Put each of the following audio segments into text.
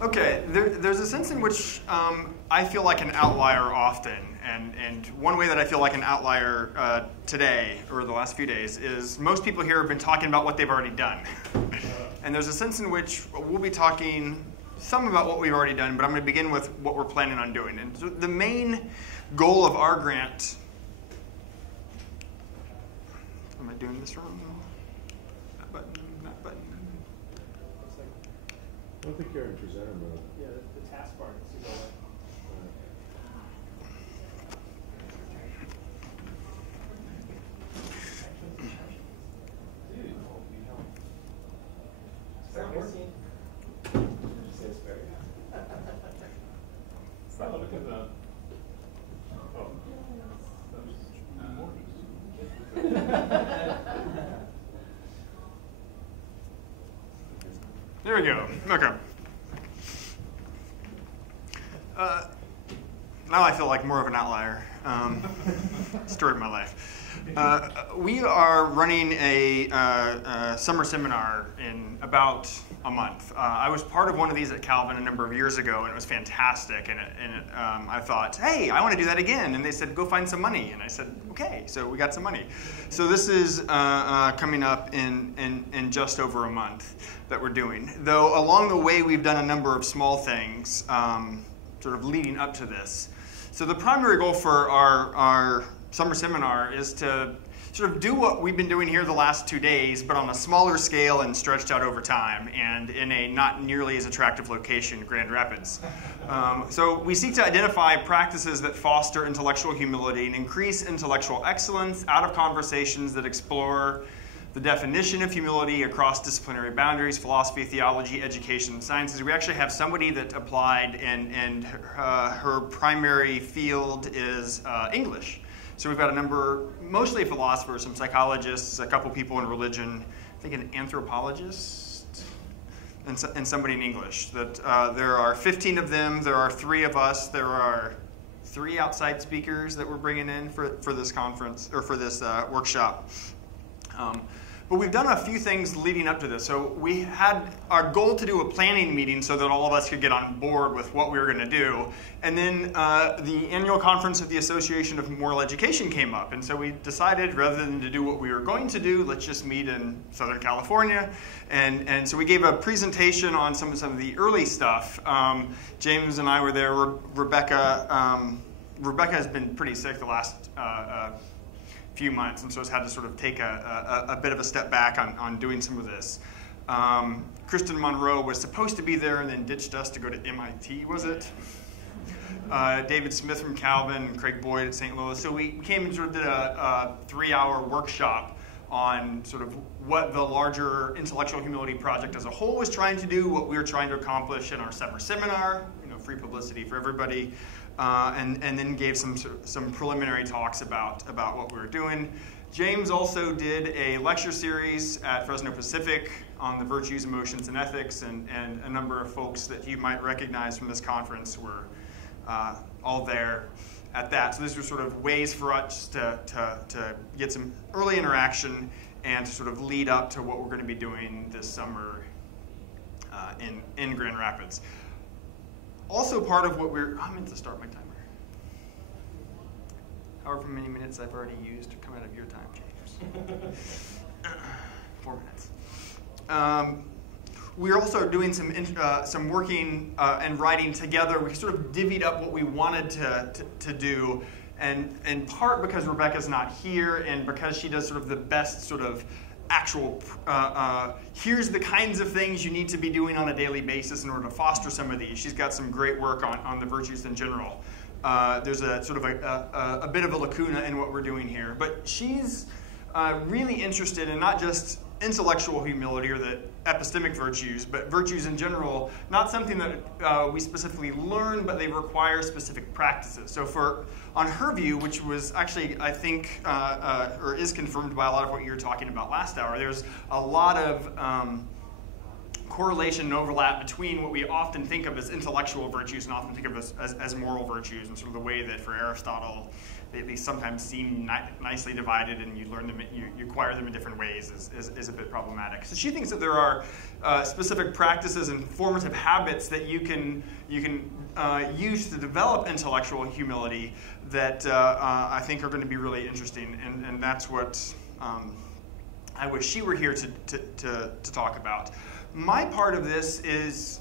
Okay, there's a sense in which I feel like an outlier often, and one way that I feel like an outlier today, or the last few days, is most people here have been talking about what they've already done. And there's a sense in which we'll be talking some about what we've already done, but I'm going to begin with what we're planning on doing. And so the main goal of our grant, am I doing this wrong? That button, that button. I don't think you're in presenter mode. Yeah, the taskbar needs to go away. Dude, is that working? It's very Oh, look at that. Oh. There we go. Okay. Now I feel like more of an outlier. Story of my life. We are running a summer seminar in about a month. I was part of one of these at Calvin a number of years ago, and it was fantastic. And I thought, hey, I want to do that again. And they said, go find some money. And I said, okay. So we got some money. So this is coming up in just over a month that we're doing. Though along the way, we've done a number of small things sort of leading up to this. So the primary goal for our summer seminar is to sort of do what we've been doing here the last 2 days, but on a smaller scale and stretched out over time, and in a not nearly as attractive location, Grand Rapids. So we seek to identify practices that foster intellectual humility and increase intellectual excellence out of conversations that explore the definition of humility across disciplinary boundaries, philosophy, theology, education, and sciences. We actually have somebody that applied, and her primary field is English. So we've got a number, mostly philosophers, some psychologists, a couple people in religion, I think an anthropologist, and somebody in English. That there are 15 of them. There are 3 of us. There are 3 outside speakers that we're bringing in for this conference, or for this workshop. But we've done a few things leading up to this. So we had our goal to do a planning meeting so that all of us could get on board with what we were going to do. And then the annual conference of the Association of Moral Education came up. And so we decided, rather than to do what we were going to do, let's just meet in Southern California. And so we gave a presentation on some of the early stuff. James and I were there. Rebecca has been pretty sick the last few months, and so has had to sort of take a bit of a step back on doing some of this. Kristen Monroe was supposed to be there and then ditched us to go to MIT, was it? David Smith from Calvin, Craig Boyd at St. Louis. So we came and sort of did a 3-hour workshop on sort of what the larger intellectual humility project as a whole was trying to do, what we were trying to accomplish in our summer seminar, free publicity for everybody. And then gave some preliminary talks about what we were doing. James also did a lecture series at Fresno Pacific on the virtues, emotions, and ethics, and a number of folks that you might recognize from this conference were all there at that. So these were sort of ways for us to get some early interaction and to sort of lead up to what we're going to be doing this summer in Grand Rapids. Also part of what I meant to start my timer. However many minutes I've already used to come out of your time, James. 4 minutes. We're also doing some working and writing together. We sort of divvied up what we wanted to do, and in part because Rebecca's not here and because she does sort of the best sort of actual, here's the kinds of things you need to be doing on a daily basis in order to foster some of these. She's got some great work on the virtues in general. There's a sort of a bit of a lacuna in what we're doing here. But she's really interested in not just intellectual humility or the epistemic virtues, but virtues in general, not something that we specifically learn, but they require specific practices. So on her view, which was actually, I think, or is confirmed by a lot of what you were talking about last hour, there's a lot of correlation and overlap between what we often think of as intellectual virtues and often think of as moral virtues, and sort of the way that for Aristotle they sometimes seem nicely divided, and you learn them, you acquire them in different ways is a bit problematic. So she thinks that there are specific practices and formative habits that you can use to develop intellectual humility that I think are going to be really interesting, and that's what I wish she were here to talk about. My part of this is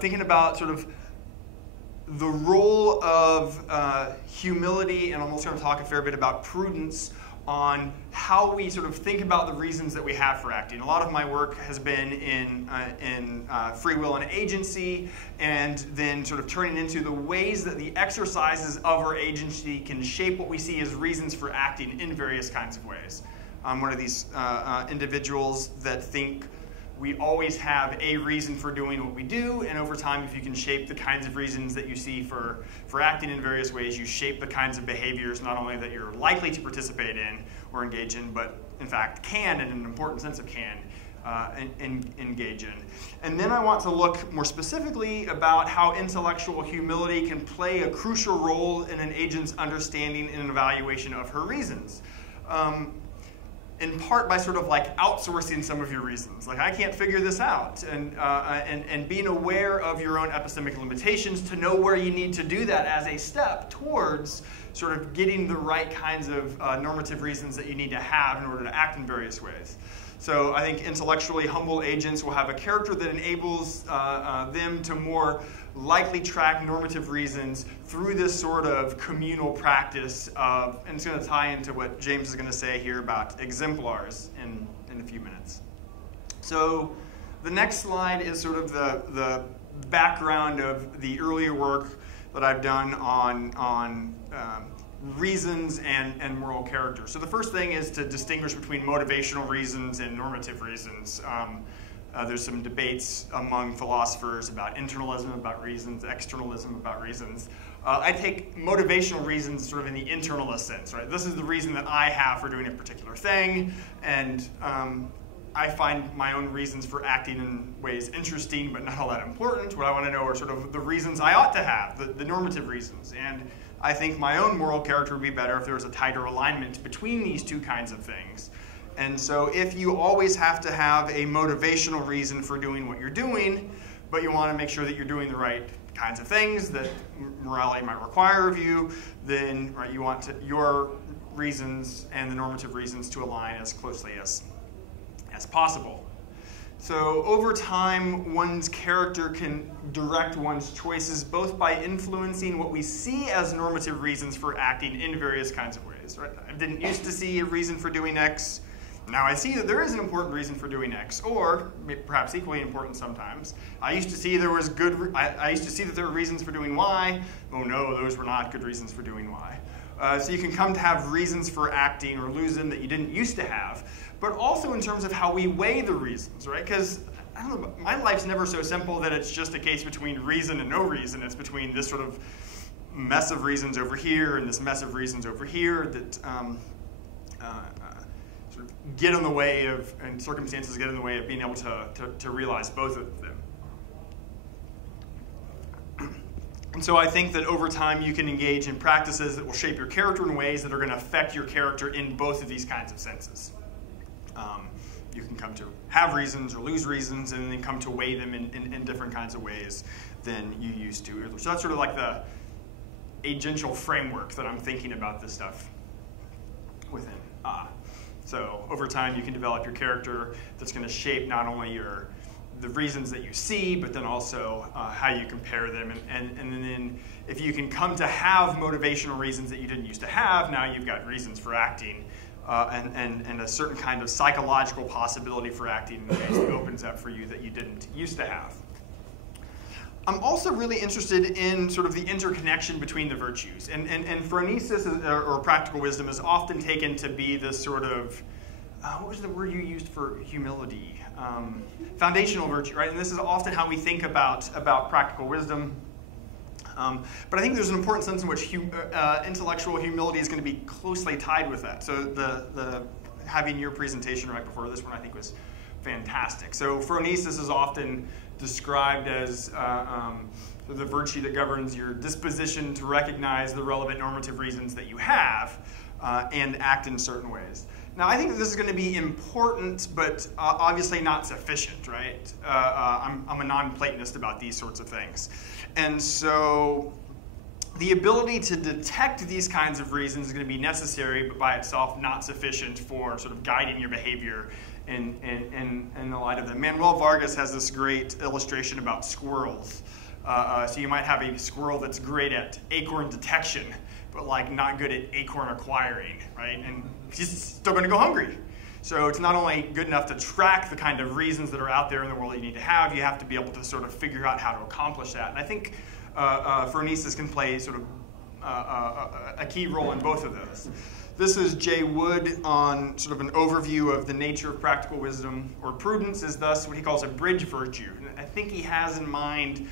thinking about sort of the role of humility, and I'm also going to talk a fair bit about prudence on how we sort of think about the reasons that we have for acting. A lot of my work has been in free will and agency, and then sort of turning into the ways that the exercises of our agency can shape what we see as reasons for acting in various kinds of ways. I'm one of these individuals that think we always have a reason for doing what we do, and over time, if you can shape the kinds of reasons that you see for acting in various ways, you shape the kinds of behaviors not only that you're likely to participate in or engage in, but in fact can, in an important sense of can, engage in. And then I want to look more specifically about how intellectual humility can play a crucial role in an agent's understanding and evaluation of her reasons. In part by sort of like outsourcing some of your reasons. Like, I can't figure this out. And being aware of your own epistemic limitations to know where you need to do that as a step towards sort of getting the right kinds of normative reasons that you need to have in order to act in various ways. So I think intellectually humble agents will have a character that enables them to more likely track normative reasons through this sort of communal practice of, and it's going to tie into what James is going to say here about exemplars in a few minutes. So the next slide is sort of the background of the earlier work that I've done on reasons and moral character. So the first thing is to distinguish between motivational reasons and normative reasons. There's some debates among philosophers about internalism about reasons, externalism about reasons. I take motivational reasons sort of in the internalist sense, right? This is the reason that I have for doing a particular thing, and I find my own reasons for acting in ways interesting but not all that important. What I want to know are sort of the reasons I ought to have, the normative reasons. And I think my own moral character would be better if there was a tighter alignment between these two kinds of things. And so if you always have to have a motivational reason for doing what you're doing, but you want to make sure that you're doing the right kinds of things that morality might require of you, then you want your reasons and the normative reasons to align as closely as possible. So over time, one's character can direct one's choices both by influencing what we see as normative reasons for acting in various kinds of ways. Right? I didn't used to see a reason for doing X. Now I see that there is an important reason for doing X, or perhaps equally important sometimes. I used to see there were reasons for doing Y. Oh no, those were not good reasons for doing Y. So you can come to have reasons for acting or lose them that you didn't used to have, but also in terms of how we weigh the reasons, right? Because I don't know, my life's never so simple that it's just a case between reason and no reason. It's between this sort of mess of reasons over here and this mess of reasons over here that sort of get in the way of, and circumstances get in the way of being able to realize both of them. And so I think that over time you can engage in practices that will shape your character in ways that are going to affect your character in both of these kinds of senses. You can come to have reasons or lose reasons and then come to weigh them in different kinds of ways than you used to. So that's sort of like the agential framework that I'm thinking about this stuff within. So over time you can develop your character that's going to shape not only the reasons that you see, but then also how you compare them. And then if you can come to have motivational reasons that you didn't used to have, now you've got reasons for acting and a certain kind of psychological possibility for acting in ways that opens up for you that you didn't used to have. I'm also really interested in sort of the interconnection between the virtues. And phronesis or practical wisdom is often taken to be this sort of, what was the word you used for humility? Foundational virtue, right? And this is often how we think about practical wisdom. But I think there's an important sense in which intellectual humility is going to be closely tied with that. So having your presentation right before this one, I think, was fantastic. So phronesis is often described as the virtue that governs your disposition to recognize the relevant normative reasons that you have and act in certain ways. Now, I think that this is going to be important, but obviously not sufficient, right? I'm a non-Platonist about these sorts of things. And so the ability to detect these kinds of reasons is going to be necessary, but by itself not sufficient for sort of guiding your behavior in the light of them. Manuel Vargas has this great illustration about squirrels. So you might have a squirrel that's great at acorn detection, but like not good at acorn acquiring, right? And he's still going to go hungry. So it's not only good enough to track the kind of reasons that are out there in the world that you need to have to be able to sort of figure out how to accomplish that. And I think phronesis can play sort of a key role in both of those. This is Jay Wood on sort of an overview of the nature of practical wisdom, or prudence is thus what he calls a bridge virtue. And I think he has in mind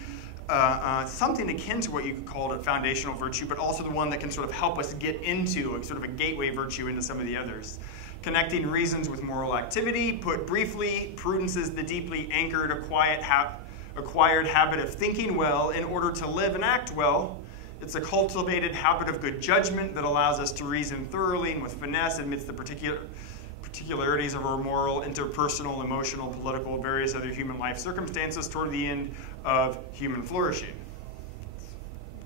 something akin to what you could call a foundational virtue, but also the one that can sort of help us get into a sort of a gateway virtue into some of the others. Connecting reasons with moral activity. Put briefly, prudence is the deeply anchored, acquired habit of thinking well in order to live and act well. It's a cultivated habit of good judgment that allows us to reason thoroughly and with finesse amidst the particularities of our moral, interpersonal, emotional, political, various other human life circumstances toward the end of human flourishing.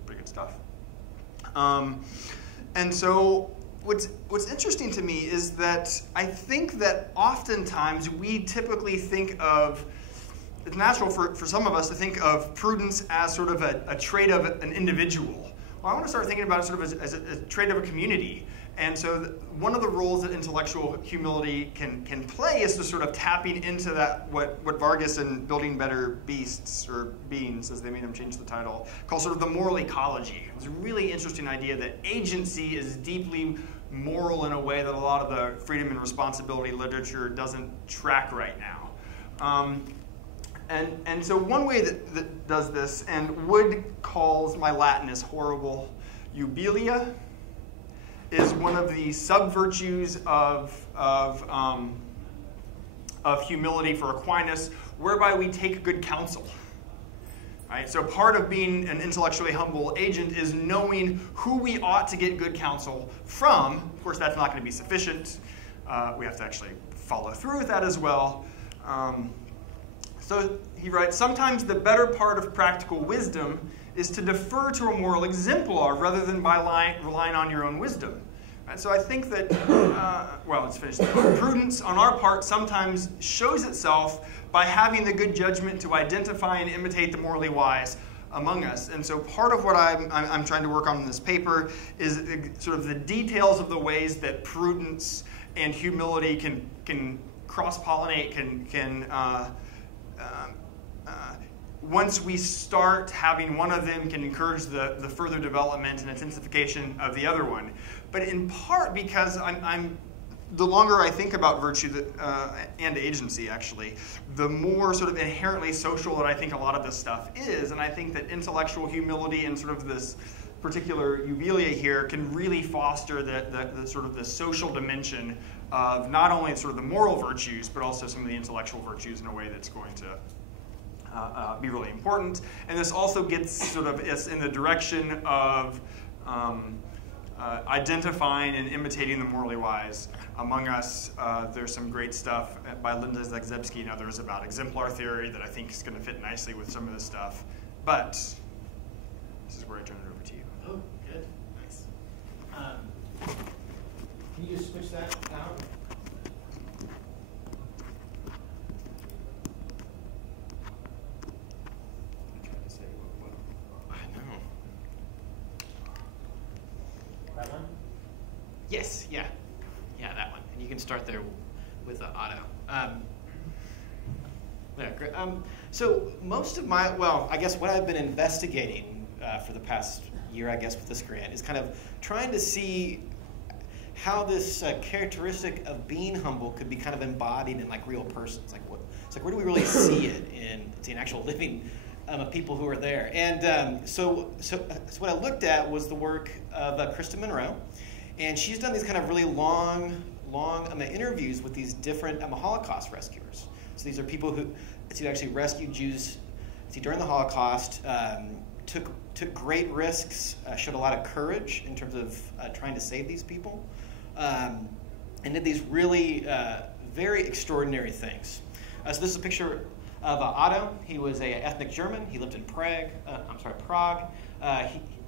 Pretty good stuff. And so what's interesting to me is that I think that oftentimes we typically think of, it's natural for some of us to think of prudence as sort of a trait of an individual. Well, I want to start thinking about it sort of as a trait of a community. And so one of the roles that intellectual humility can play is to sort of tapping into that, what Vargas in Building Better Beasts, or Beings, as they made him change the title, calls sort of the moral ecology. It's a really interesting idea that agency is deeply moral in a way that a lot of the freedom and responsibility literature doesn't track right now. And so one way that does this, and Wood calls, my Latin is horrible, eubulia, is one of the sub-virtues of humility for Aquinas, whereby we take good counsel. Right? So part of being an intellectually humble agent is knowing who we ought to get good counsel from. Of course, that's not going to be sufficient. We have to actually follow through with that as well. So he writes, sometimes the better part of practical wisdom is to defer to a moral exemplar rather than by relying on your own wisdom. Right, so I think that, well, let's finish that. Prudence on our part sometimes shows itself by having the good judgment to identify and imitate the morally wise among us. And so part of what I'm trying to work on in this paper is sort of the details of the ways that prudence and humility can cross-pollinate, once we start having one of them can encourage the further development and intensification of the other one. But in part because the longer I think about virtue and agency, actually, the more sort of inherently social that I think a lot of this stuff is. And I think that intellectual humility and sort of this particular eubulia here can really foster the sort of the social dimension of not only sort of the moral virtues, but also some of the intellectual virtues in a way that's going to be really important. And this also gets sort of us in the direction of identifying and imitating the morally wise among us. There's some great stuff by Linda Zagzebski and others about exemplar theory that I think is going to fit nicely with some of this stuff. But this is where I turn it over to you. Oh, good. Nice. Can you just switch that out? That one? Yes, yeah, that one. And you can start there with the auto. Yeah, great. So most of my, well, I guess what I've been investigating for the past year, I guess, with this grant is kind of trying to see how this characteristic of being humble could be kind of embodied in like real persons. Like what? It's like where do we really see it in actual living of people who are there? And so what I looked at was the work of Krista Monroe, and she's done these kind of really long interviews with these different Holocaust rescuers. So these are people who actually rescued Jews during the Holocaust, took great risks, showed a lot of courage in terms of trying to save these people, and did these really very extraordinary things. So this is a picture of Otto. He was an ethnic German. He lived in Prague.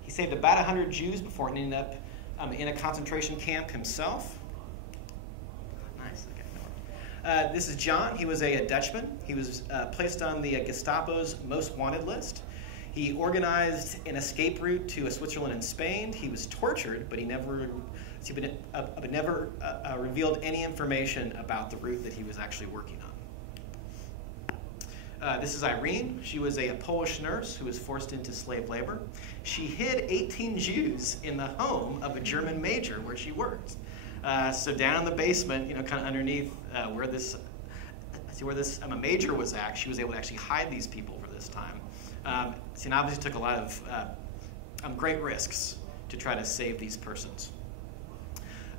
He saved about 100 Jews before ending up in a concentration camp himself. Nice. Okay. This is John. He was a Dutchman. He was placed on the Gestapo's most wanted list. He organized an escape route to Switzerland and Spain. He was tortured, but he never revealed any information about the route that he was actually working on. This is Irene. She was a Polish nurse who was forced into slave labor. She hid 18 Jews in the home of a German major where she worked. So down in the basement, kind of underneath where this major was at, she was able to actually hide these people for this time. And obviously took a lot of great risks to try to save these persons.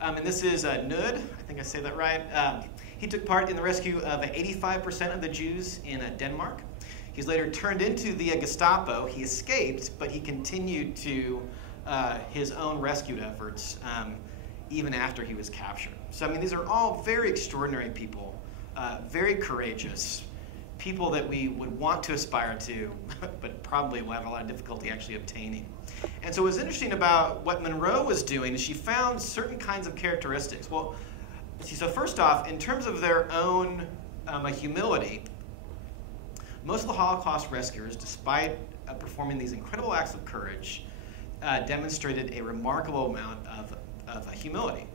And this is Nud. I think I say that right. He took part in the rescue of 85% of the Jews in Denmark. He was later turned into the Gestapo. He escaped, but he continued to his own rescue efforts even after he was captured. So, these are all very extraordinary people, very courageous, people that we would want to aspire to, but probably will have a lot of difficulty actually obtaining. And so what's interesting about what Monroe was doing is she found certain kinds of characteristics. Well, so first off, in terms of their own humility, most of the Holocaust rescuers, despite performing these incredible acts of courage, demonstrated a remarkable amount of humility.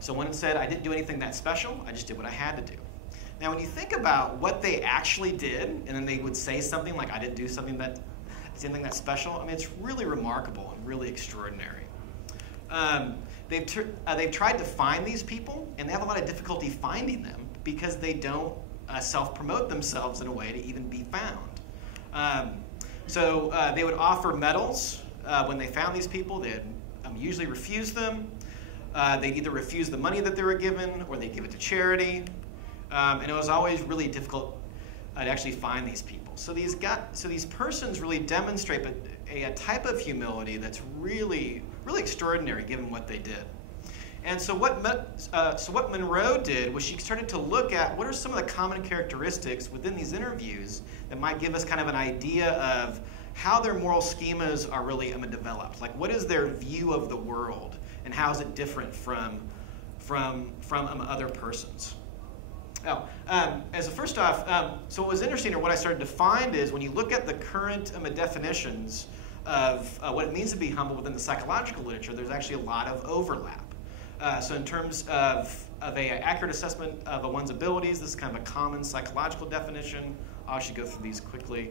So one said, "I didn't do anything that special, I just did what I had to do." Now, when you think about what they actually did, and then they would say something like, "I didn't do something that special," it's really remarkable and really extraordinary. They've tried to find these people, and they have a lot of difficulty finding them because they don't self-promote themselves in a way to even be found. So they would offer medals when they found these people. They'd usually refuse them. They'd either refuse the money that they were given, or they'd give it to charity. And it was always really difficult to actually find these people. So these persons really demonstrate a type of humility that's really, really extraordinary given what they did. And so what Monroe did was she started to look at what are some of the common characteristics within these interviews that might give us kind of an idea of how their moral schemas are really developed. Like, what is their view of the world, and how is it different from other persons? First off, so what was interesting, or what I started to find, is when you look at the current definitions of what it means to be humble within the psychological literature, there's actually a lot of overlap. So in terms of an accurate assessment of one's abilities, this is kind of a common psychological definition. I should go through these quickly.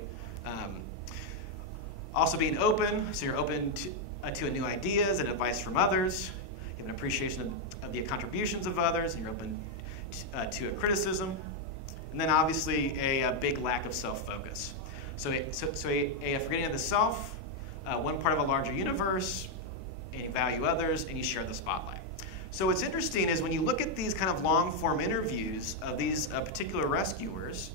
Also being open, so you're open to new ideas and advice from others. You have an appreciation of the contributions of others, and you're open to a criticism. And then obviously a big lack of self-focus. So a forgetting of the self, one part of a larger universe, and you value others, and you share the spotlight. So what's interesting is when you look at these kind of long-form interviews of these particular rescuers,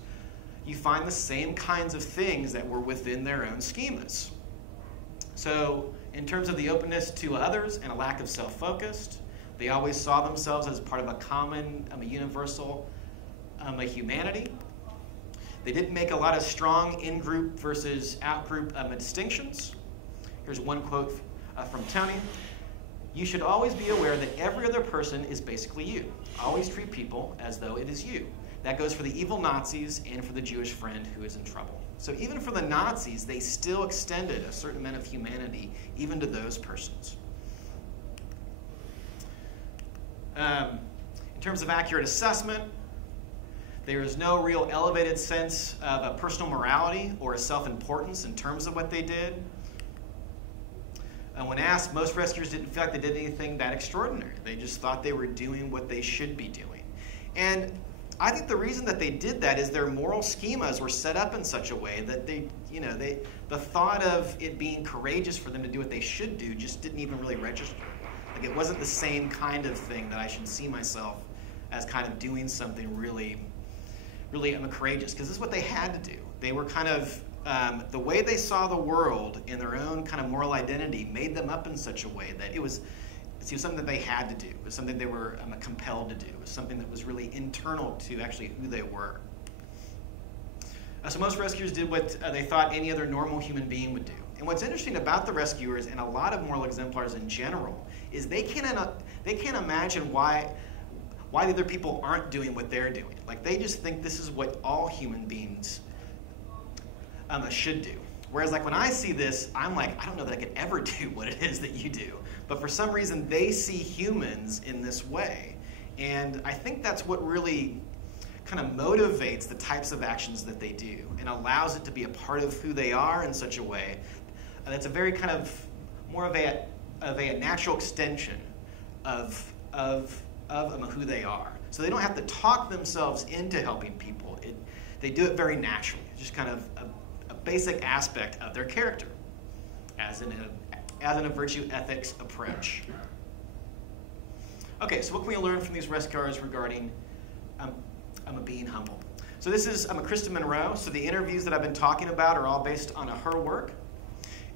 you find the same kinds of things that were within their own schemas. So in terms of the openness to others and a lack of self-focus, they always saw themselves as part of a common, universal humanity. They didn't make a lot of strong in-group versus out-group distinctions. Here's one quote from Tony. "You should always be aware that every other person is basically you. Always treat people as though it is you. That goes for the evil Nazis and for the Jewish friend who is in trouble." So even for the Nazis, they still extended a certain amount of humanity even to those persons. In terms of accurate assessment, there is no real elevated sense of a personal morality or a self-importance in terms of what they did. When asked, most rescuers didn't feel like they did anything that extraordinary. They just thought they were doing what they should be doing. And I think the reason that they did that is their moral schemas were set up in such a way that the thought of it being courageous for them to do what they should do just didn't even really register. Like, it wasn't the same kind of thing that I should see myself as kind of doing something really really courageous, because this is what they had to do. They were kind of, the way they saw the world and their own kind of moral identity made them up in such a way that it was something that they had to do. It was something they were compelled to do. It was something that was really internal to actually who they were. So most rescuers did what they thought any other normal human being would do. And what's interesting about the rescuers and a lot of moral exemplars in general is they can't imagine why the other people aren't doing what they're doing. Like, they just think this is what all human beings should do. Whereas, like, when I see this, I'm like, I don't know that I could ever do what it is that you do. But for some reason, they see humans in this way. And I think that's what really kind of motivates the types of actions that they do and allows it to be a part of who they are in such a way that's a very kind of more of a natural extension of who they are. So they don't have to talk themselves into helping people. They do it very naturally. It's just kind of a basic aspect of their character as in a virtue ethics approach. Okay, so what can we learn from these rescuers regarding being humble? So this is Kristen Monroe. So the interviews that I've been talking about are all based on her work.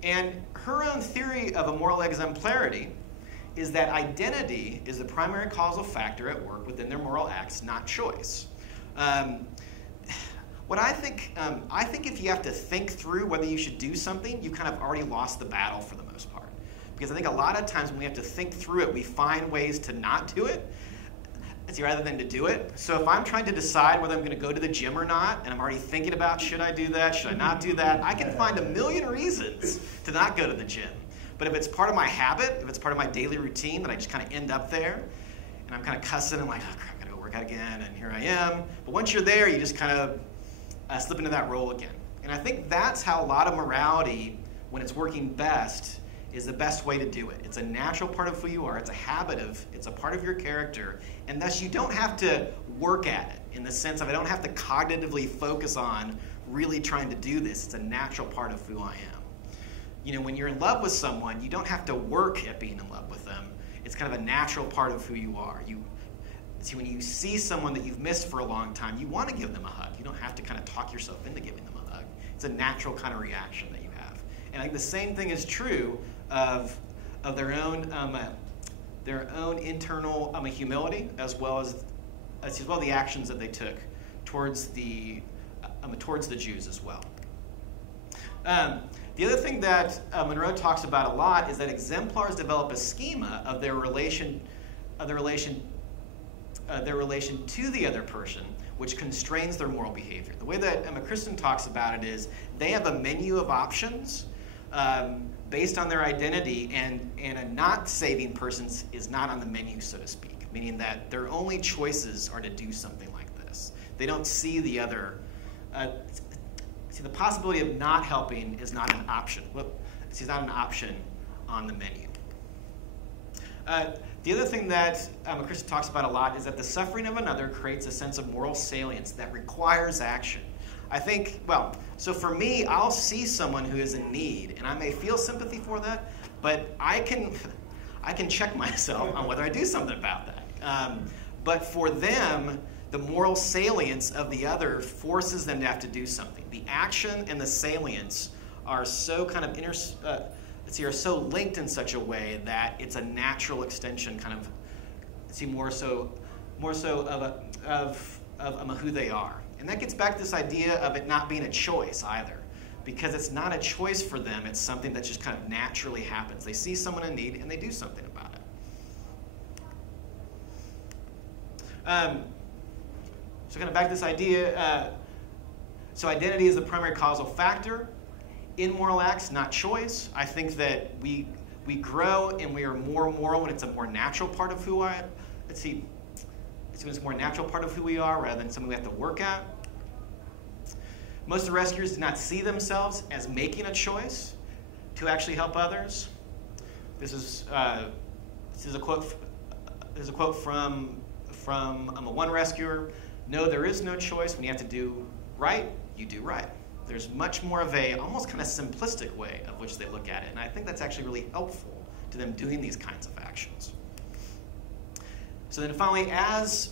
And her own theory of a moral exemplarity is that identity is the primary causal factor at work within their moral acts, not choice. What I think if you have to think through whether you should do something, you kind of already lost the battle for the most part. Because I think a lot of times when we have to think through it, we find ways to not do it rather than to do it. So if I'm trying to decide whether I'm going to go to the gym or not, and I'm already thinking about, should I do that, should I not do that, I can find a million reasons to not go to the gym. But if it's part of my habit, if it's part of my daily routine, that I just kind of end up there, and I'm kind of cussing, I'm like, oh crap, I gotta go work out again, and here I am. But once you're there, you just kind of slip into that role again. And I think that's how a lot of morality, when it's working best, is the best way to do it. It's a natural part of who you are. It's a part of your character. And thus you don't have to work at it in the sense of I don't have to cognitively focus on really trying to do this. It's a natural part of who I am. You know, when you're in love with someone, you don't have to work at being in love with them. It's kind of a natural part of who you are. See, when you see someone that you've missed for a long time, you want to give them a hug. You don't have to kind of talk yourself into giving them a hug. It's a natural kind of reaction that you have. And I think the same thing is true of their own internal humility, as well as the actions that they took towards the Jews as well. The other thing that Monroe talks about a lot is that exemplars develop a schema of their relation to the other person, which constrains their moral behavior. The way that Kristen talks about it is they have a menu of options based on their identity, and a not saving person is not on the menu, so to speak, meaning that their only choices are to do something like this. They don't see the other. The possibility of not helping is not an option. It's not an option on the menu. The other thing that Kristen talks about a lot is that the suffering of another creates a sense of moral salience that requires action. I think, so for me, I'll see someone who is in need, and I may feel sympathy for that, but I can check myself on whether I do something about that. But for them, the moral salience of the other forces them to have to do something. The action and the salience are so kind of are so linked in such a way that it's a natural extension, kind of more so of who they are. And that gets back to this idea of it not being a choice either, because it's not a choice for them. It's something that just kind of naturally happens. They see someone in need and they do something about it. So kind of back to this idea. So identity is the primary causal factor in moral acts, not choice. I think that we grow and we are more moral when it's a more natural part of who it's a more natural part of who we are rather than something we have to work at. Most of the rescuers do not see themselves as making a choice to actually help others. This is a quote. There's a quote from one rescuer. No, there is no choice. When you have to do right, you do right. There's much more of a almost kind of simplistic way of which they look at it, and I think that's actually really helpful to them doing these kinds of actions. So then finally, as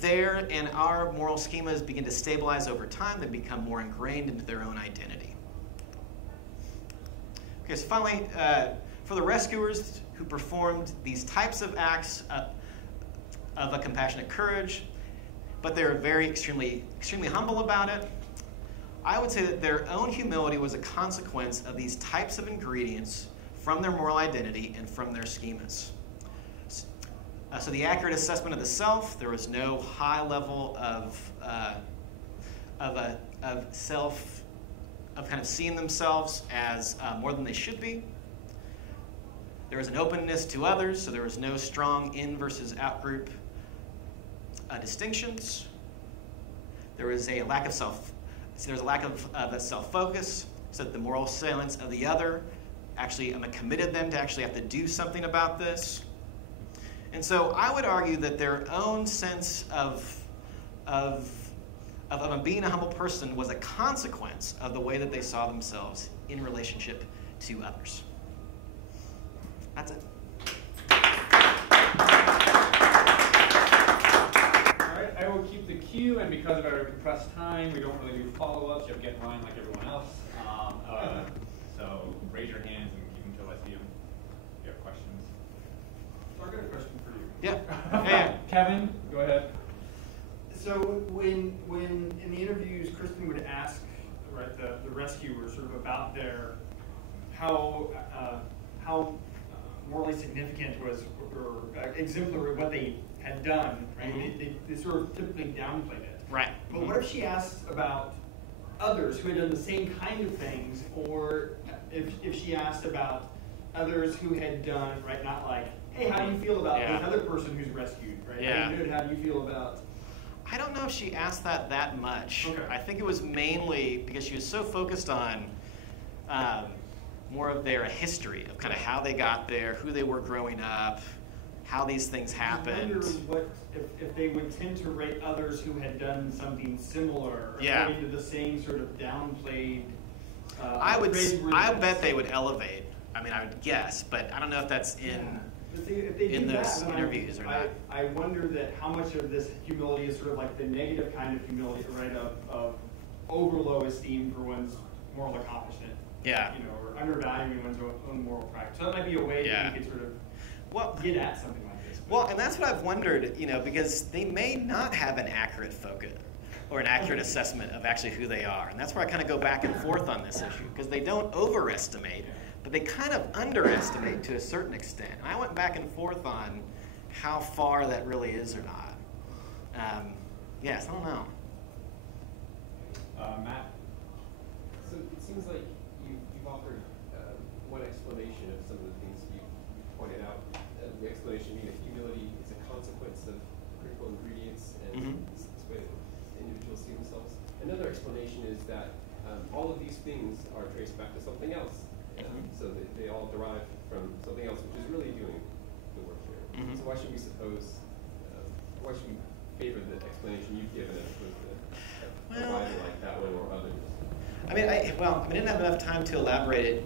their and our moral schemas begin to stabilize over time, they become more ingrained into their own identity. Okay, so finally, for the rescuers who performed these types of acts of a compassionate courage, but they were extremely humble about it, I would say that their own humility was a consequence of these types of ingredients from their moral identity and from their schemas. So the accurate assessment of the self, there was no high level of self, of kind of seeing themselves as more than they should be. There was an openness to others, so there was no strong in versus out group distinctions. There was a lack of self-focus, so that the moral salience of the other actually committed them to actually have to do something about this. And so I would argue that their own sense of being a humble person was a consequence of the way that they saw themselves in relationship to others. That's it. All right, I will keep the queue, and because of our compressed time, we don't really do follow-ups. You have to get in line like everyone else. So raise your hands and keep them until I see them. If you have questions. So I got a question for you. Yeah. Kevin, go ahead. So when in the interviews, Kristen would ask, right, the rescuers sort of about their how morally significant was or exemplary what they had done, right? Mm-hmm. They sort of typically downplayed it. Right. But what if she asked about others who had done the same kind of things, or if she asked about others who had done, right, not like, hey, how do you feel about this other person who's rescued, right? Yeah. How do you feel about... I don't know if she asked that much. Okay. I think it was mainly because she was so focused on more of their history of kind of how they got there, who they were growing up, how these things happened. I wonder if they would tend to rate others who had done something similar, or into the same sort of downplayed. I bet they would elevate. I mean, I would guess, but I don't know if that's in those interviews or not. I wonder that how much of this humility is sort of like the negative kind of humility, right? Of over low esteem for one's moral accomplishment. Yeah. Or undervaluing one's own moral practice. So that might be a way that you could sort of get at something like this. Well, and that's what I've wondered, because they may not have an accurate focus or an accurate assessment of actually who they are. And that's where I kind of go back and forth on this issue, because they don't overestimate, but they kind of underestimate to a certain extent. And I went back and forth on how far that really is or not. Yes, I don't know. Matt? So it seems like you've offered one explanation of some of the things you pointed out. The explanation being that humility is a consequence of critical ingredients and this way that individuals see themselves. Another explanation is that all of these things are traced back to something else. So they all derive from something else, which is really doing the work here. So why should we why should we favor the explanation you've given as opposed to arriving like that one or others? I didn't have enough time to elaborate it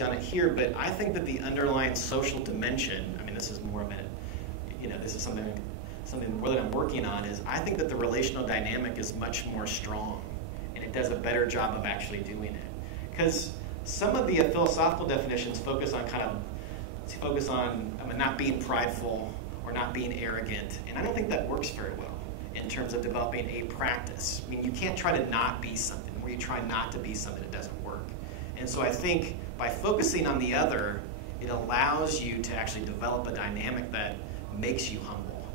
on it here, but I think that the underlying social dimension, this is more of this is something more that I'm working on, is I think that the relational dynamic is much more strong, and it does a better job of actually doing it. Because some of the philosophical definitions focus on not being prideful or not being arrogant, and I don't think that works very well in terms of developing a practice. You can't try to not be something. Where you try not to be something, it doesn't work. And so I think by focusing on the other, it allows you to actually develop a dynamic that makes you humble.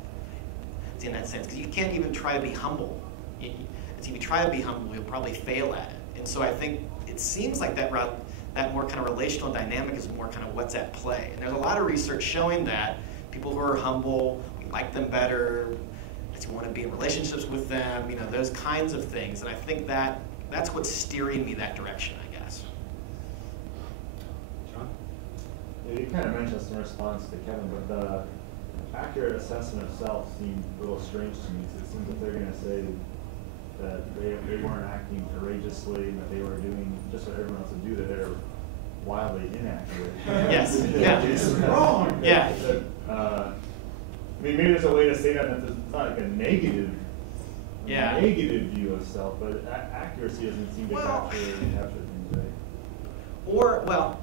It's in that sense, because you can't even try to be humble. If you try to be humble, you'll probably fail at it. And so I think it seems like that more kind of relational dynamic is more kind of what's at play. And there's a lot of research showing that people who are humble, we like them better, we want to be in relationships with them, those kinds of things. And I think that's what's steering me that direction, I guess. John? Yeah, you kind of mentioned this in response to Kevin, but the accurate assessment of self seemed a little strange to me. So it seems that they're going to say that they weren't acting courageously and that they were doing just what everyone else would do, that they're wildly inaccurate. Yes. Yeah. It's wrong. Yeah. I mean, maybe there's a way to say that it's not like a negative, Yeah. negative view of self, but accuracy doesn't seem to capture things, right? Or, well,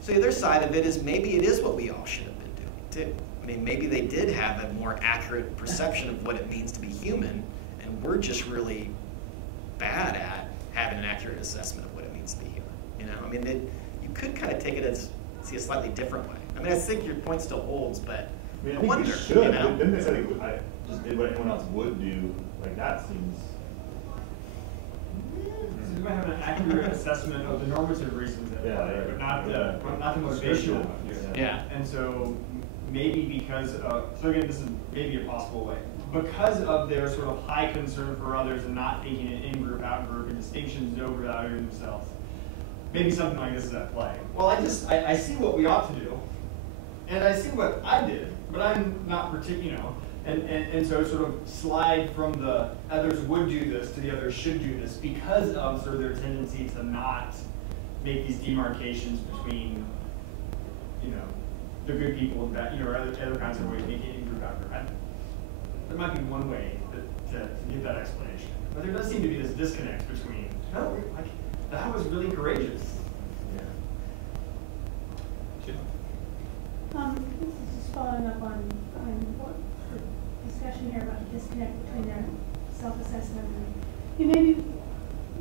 so the other side of it is maybe it is what we all should have been doing, too. I mean, maybe they did have a more accurate perception of what it means to be human, and we're just really bad at having an accurate assessment of what it means to be human. You know, I mean, you could kind of take it as, see a slightly different way. I mean, I think your point still holds, but I mean, I I think wonder, you should. you know? Then they said I just did what anyone else would do. Like, that seems... So you might have an accurate assessment of the normative reasons at play, but not the motivational ones. Yeah. And so maybe because of, so again, this is maybe a possible way, because of their sort of high concern for others and not thinking it in group, out group, and distinctions overvaluing themselves, maybe something like this is at play. Well, I see what we ought to do, and I see what I did, but I'm not particular, and so sort of slide from the others would do this to the others should do this because of sort of their tendency to not make these demarcations between, the good people and bad, or other kinds of ways of making it in group out group. There might be one way to give that explanation, but there does seem to be this disconnect between, that was really courageous. This is just following up on what the discussion here about the disconnect between their self-assessment and maybe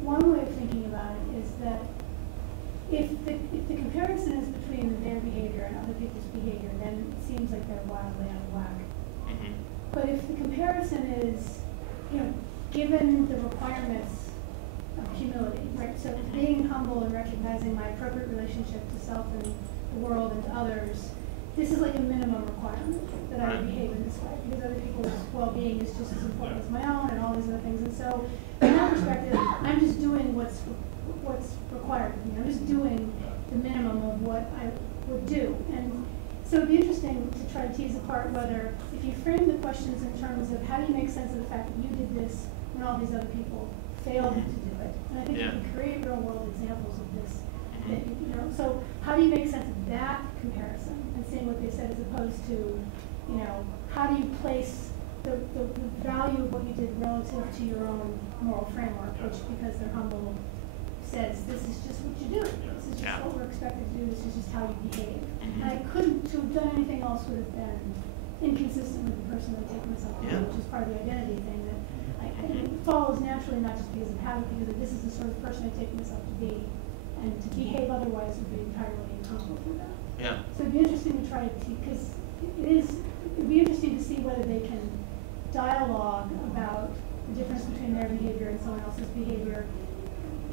one way of thinking about it is that if the comparison is between their behavior and other people's behavior, then it seems like they're wildly out of whack. Mm-hmm. But if the comparison is, given the requirements of humility, right? So being humble and recognizing my appropriate relationship to self and the world and to others, this is like a minimum requirement that I would behave in this way because other people's well-being is just as important as my own and all these other things. And so, from that perspective, I'm just doing what's required of me. I'm just doing the minimum of what I would do. And so it'd be interesting to try to tease apart whether, if you frame the questions in terms of how do you make sense of the fact that you did this when all these other people failed to do it. And I think you can create real-world examples of this. So how do you make sense of that comparison and seeing what they said as opposed to, how do you place the value of what you did relative to your own moral framework, which, because they're humble, says this is just what you do. This is just what we're expected to do. This is just how you behave. And I couldn't to have done anything else would have been inconsistent with the person that I take myself to be, which is part of the identity thing that it follows naturally, not just because of habit, because this is the sort of person I take myself to be. And to behave otherwise would be entirely incongruent with that. Yeah. So it'd be interesting to try to, because it'd be interesting to see whether they can dialogue about the difference between their behavior and someone else's behavior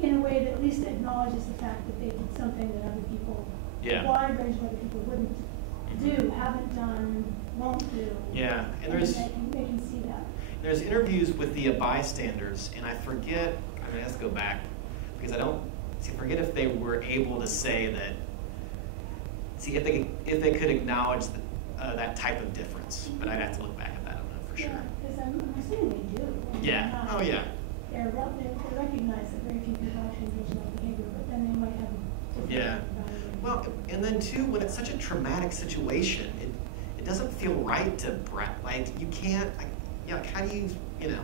in a way that at least acknowledges the fact that they did something that other people, a wide range of other people wouldn't do, haven't done, won't do. Yeah, and they can see that. There's interviews with the bystanders, and I forget, I have to go back, because I forget if they were able to say that, if they could acknowledge that type of difference, but I'd have to look back at that, I don't know for sure. Yeah, because I'm assuming they do. Yeah, oh yeah. They recognize that very few people actually engage in that behavior, but then they might have a different evaluation. Well, and then too, when it's such a traumatic situation, it doesn't feel right to brag. Like, you can't, how do you, you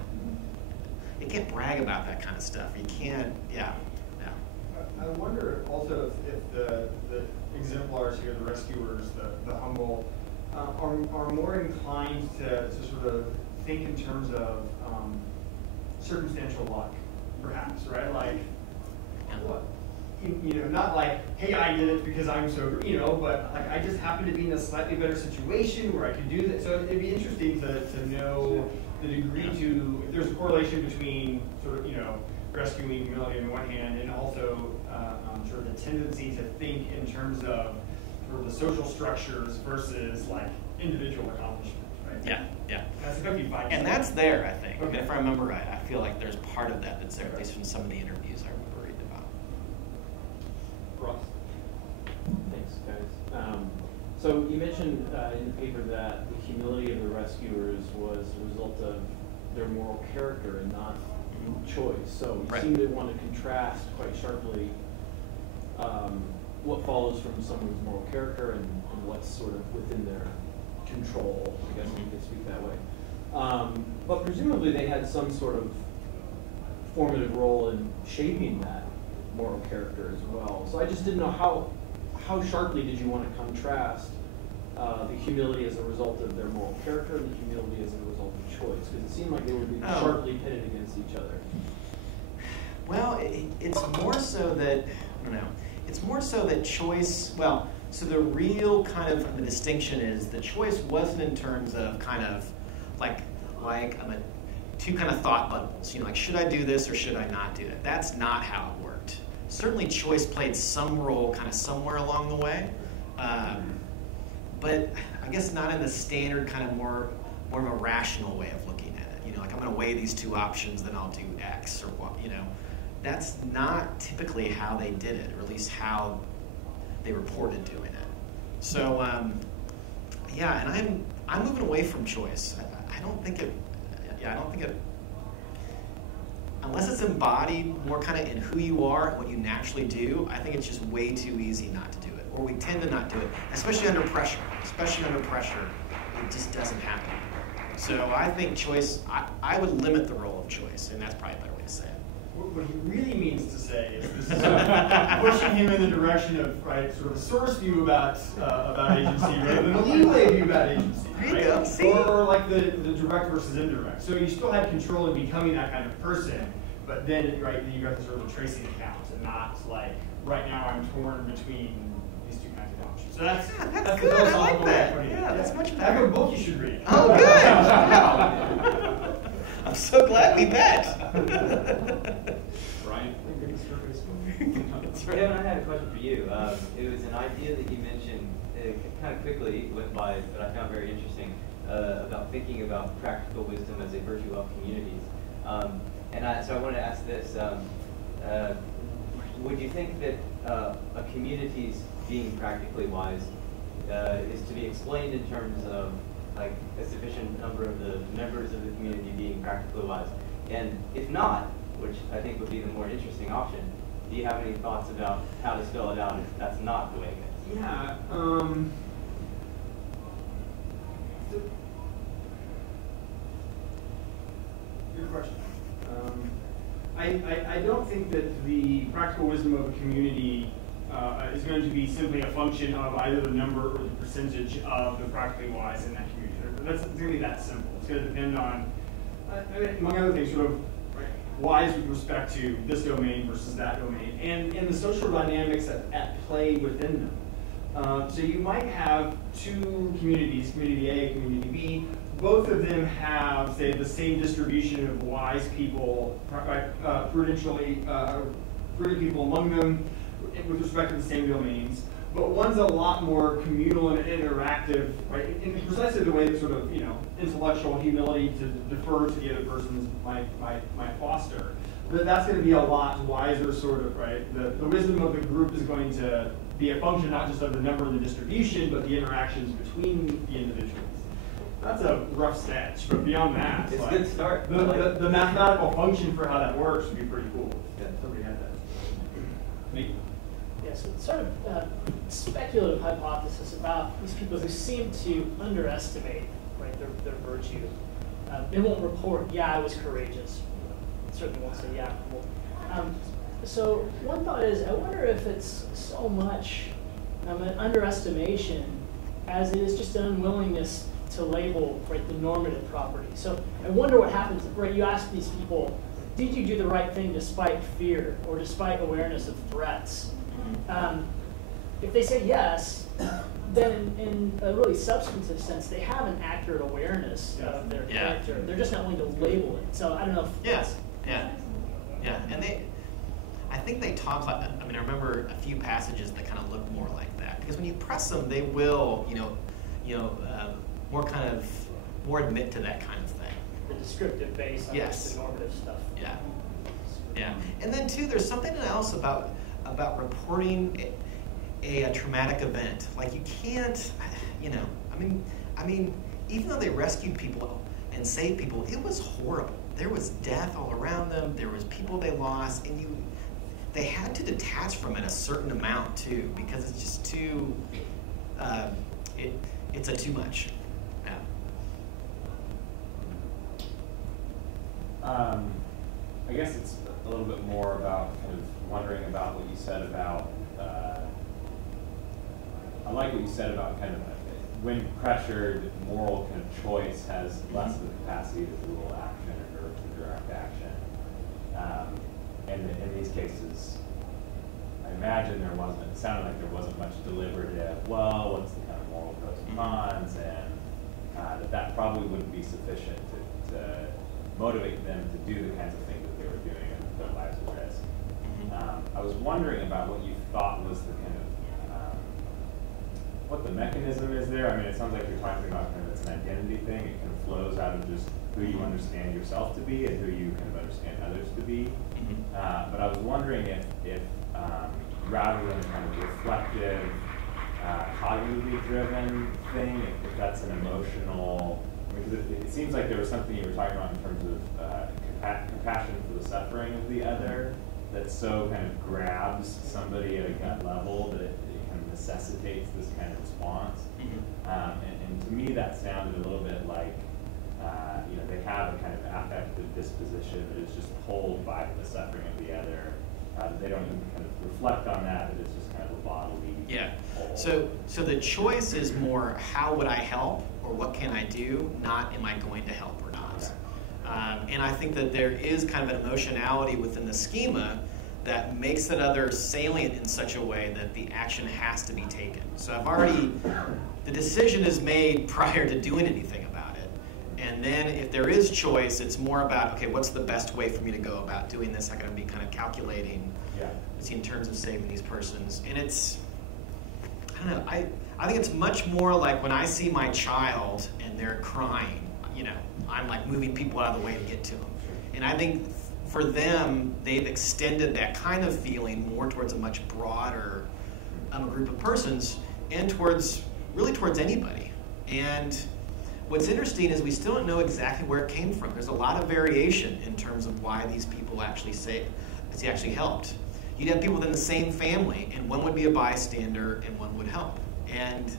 can't brag about that kind of stuff. You can't, I wonder also if the exemplars here, the rescuers, the humble, are more inclined to sort of think in terms of circumstantial luck, perhaps, right? Like, what? Not like, hey, I did it because I'm so, but like I just happened to be in a slightly better situation where I could do that. So it'd be interesting to know the degree to, if there's a correlation between sort of, rescuing humility on the one hand, and also sort of the tendency to think in terms of sort of the social structures versus like individual accomplishment, right? Yeah. That's a cookie fight. And that's there, I think. Okay. If I remember right, I feel like there's part of that that's there, at least from some of the interviews I remember reading about. Ross. Thanks, guys. So you mentioned in the paper that the humility of the rescuers was a result of their moral character and not choice. So you seem to want to contrast quite sharply what follows from someone's moral character and what's sort of within their control, I guess you could speak that way. But presumably they had some sort of formative role in shaping that moral character as well. So I just didn't know how sharply did you want to contrast the humility as a result of their moral character and the humility as a result of choice? Because it seemed like they would be sharply pitted against each other. Well, it's more so that, I don't know, it's more so that choice, well, so the real kind of the distinction is the choice wasn't in terms of kind of like two kind of thought bubbles, like should I do this or should I not do it? That's not how it worked. Certainly choice played some role kind of somewhere along the way, but I guess not in the standard kind of more of a rational way of looking at it. Like I'm going to weigh these two options, then I'll do X or what, That's not typically how they did it, or at least how they reported doing it. So, yeah, and I'm moving away from choice. I don't think it, unless it's embodied more kind of in who you are and what you naturally do, I think it's just way too easy not to do it. Or we tend to not do it, especially under pressure. Especially under pressure, it just doesn't happen. So I think choice, I would limit the role of choice, and that's probably a better way to say it. What he really means to say is this is sort of pushing him in the direction of sort of a source view about agency rather than a leeway view about agency. There you go. See? Or like the direct versus indirect. So you still have control in becoming that kind of person, but then then you got the sort of tracing account, and not like right now I'm torn between these two kinds of options. So that's good. The I like that. way. Yeah, that's much I have better. a book you should read. Oh, good. Wow. I'm so glad we met. Brian? That's right. Kevin, I had a question for you. It was an idea that you mentioned kind of quickly, went by, but I found very interesting, about thinking about practical wisdom as a virtue of communities. So I wanted to ask this. Would you think that a community's being practically wise is to be explained in terms of like a sufficient number of the members of the community being practically wise? And if not, which I think would be the more interesting option, do you have any thoughts about how to spell it out if that's not the way it is? Yeah. Good question. I don't think that the practical wisdom of a community is going to be simply a function of either the number or the percentage of the practically wise in that community. That's going to be that simple. It's going to depend on, among other things, sort of wise with respect to this domain versus that domain, and the social dynamics at play within them. So you might have two communities, community A, community B. Both of them have, say, the same distribution of wise people, prudent people among them, with respect to the same domains. But one's a lot more communal and interactive, right? In precisely the way that sort of, intellectual humility to defer to the other person might foster. But that's going to be a lot wiser, sort of, right? The wisdom of the group is going to be a function not just of the number and the distribution, but the interactions between the individuals. That's a rough sketch, but beyond that, It's a good start. The mathematical function for how that works would be pretty cool. Yeah. Somebody had that. Me? Yes, it's sort of speculative hypothesis about these people who seem to underestimate, right, their virtue. They won't report, yeah, I was courageous. Certainly won't say, yeah. So one thought is, I wonder if it's so much an underestimation as it is just an unwillingness to label, right, the normative property. So I wonder what happens, right? You ask these people, did you do the right thing despite fear or despite awareness of threats? If they say yes, then in a really substantive sense, they have an accurate awareness of their character. They're just not willing to label it. So I don't know if Yes. Yeah. And I think they talk like that. I mean, I remember a few passages that kind of look more like that, because when you press them, they will, more admit to that kind of thing. the descriptive base on Yes. the normative stuff. Yeah. And then too, there's something else about reporting a traumatic event. Like you can't, I mean, even though they rescued people and saved people, it was horrible. There was death all around them. There was people they lost, and they had to detach from it a certain amount too, because it's just too, it's too much. I guess it's a little bit more about kind of wondering about what you said about, I like what you said about kind of when pressured, moral kind of choice has less of the capacity to rule action or to direct action. And in these cases, I imagine it sounded like there wasn't much deliberative, well, what's the kind of moral pros and cons, and that probably wouldn't be sufficient to motivate them to do the kinds of things that they were doing and put their lives at risk. I was wondering about what you thought was the kind of, what the mechanism is there. I mean, it sounds like you're talking about kind of it's an identity thing. It kind of flows out of just who you understand yourself to be and who you kind of understand others to be. But I was wondering if rather than kind of reflective, cognitively driven thing, if that's an emotional, because it seems like there was something you were talking about in terms of compassion for the suffering of the other that so kind of grabs somebody at a gut level that it kind of necessitates this kind of response. And to me that sounded a little bit like, they have a kind of affective disposition that is just pulled by the suffering of the other. They don't even kind of reflect on that, but it's just kind of a bodily pull. So the choice is more how would I help or what can I do, not am I going to help or not. And I think that there is kind of an emotionality within the schema that makes that other salient in such a way that the action has to be taken. So the decision is made prior to doing anything about it. And then if there is choice, it's more about, okay, what's the best way for me to go about doing this? I'm going to be kind of calculating in terms of saving these persons. And it's, I don't know, I think it's much more like when I see my child and they're crying, I'm like moving people out of the way to get to them. And I think for them, they've extended that kind of feeling more towards a much broader group of persons and towards anybody. And what's interesting is we still don't know exactly where it came from. There's a lot of variation in terms of why these people actually helped. You'd have people within the same family, and one would be a bystander and one would help. And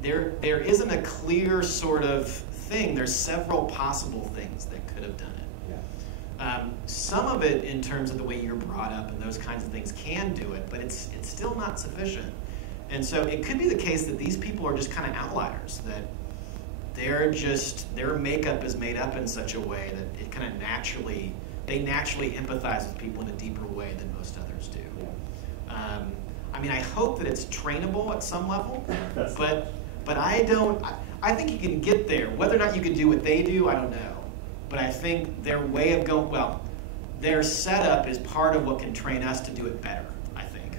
there isn't a clear sort of thing. There's several possible things that could have done it. Some of it, in terms of the way you're brought up and those kinds of things, can do it, but it's still not sufficient. And so it could be the case that these people are just kind of outliers, that their makeup is made up in such a way that it kind of naturally empathize with people in a deeper way than most others do. I hope that it's trainable at some level, but I think you can get there. Whether or not you can do what they do, I don't know. But I think their way of their setup is part of what can train us to do it better, I think.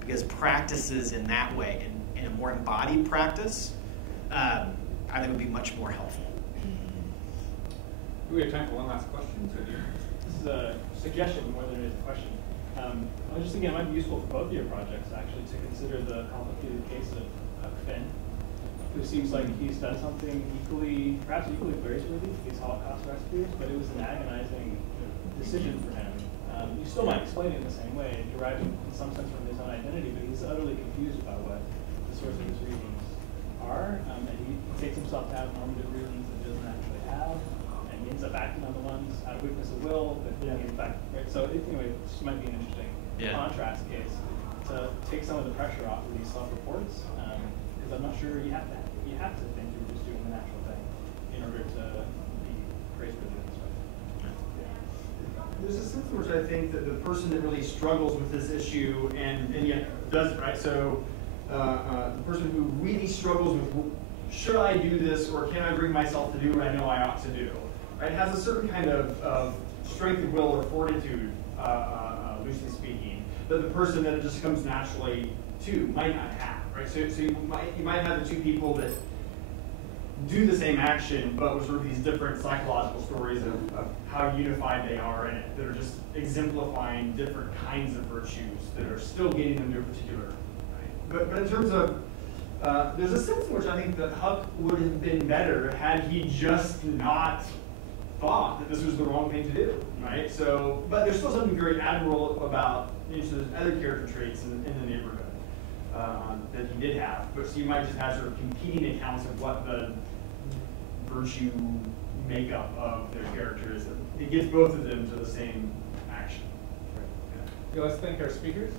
Because practices in that way, in a more embodied practice, I think would be much more helpful. We have time for one last question. This is a suggestion more than it is a question. I was just thinking it might be useful for both of your projects, actually, to consider the complicated case of Finn, who seems like he's done something perhaps equally praiseworthy to these Holocaust rescuers, but it was an agonizing decision for him. You still might explain it in the same way, deriving in some sense from his own identity, but he's utterly confused about what the source of his reasons are, and he takes himself to have normative reasons that he doesn't actually have, and he ends up acting on the ones out of weakness of will, but in fact, right? So anyway, this might be an interesting contrast case to take some of the pressure off of these self-reports, because I'm not sure you have to think you're just doing the natural thing in order to be praiseworthy in this way. There's a sense in which I think that the person that really struggles with this issue and yet does it, right? So the person who really struggles with, should I do this or can I bring myself to do what I know I ought to do, right? Has a certain kind of strength of will or fortitude, loosely speaking, that the person that it just comes naturally to might not have, right? So you might have the two people that do the same action, but with sort of these different psychological stories of how unified they are in it, that are just exemplifying different kinds of virtues that are still getting them to a particular, right? But in terms of, there's a sense in which I think that Huck would have been better had he just not thought that this was the wrong thing to do, right? So, but there's still something very admirable about other character traits in the neighborhood that he did have. But so you might just have sort of competing accounts of what the virtue makeup of their characters. It gets both of them to the same action. Okay, let's thank our speakers.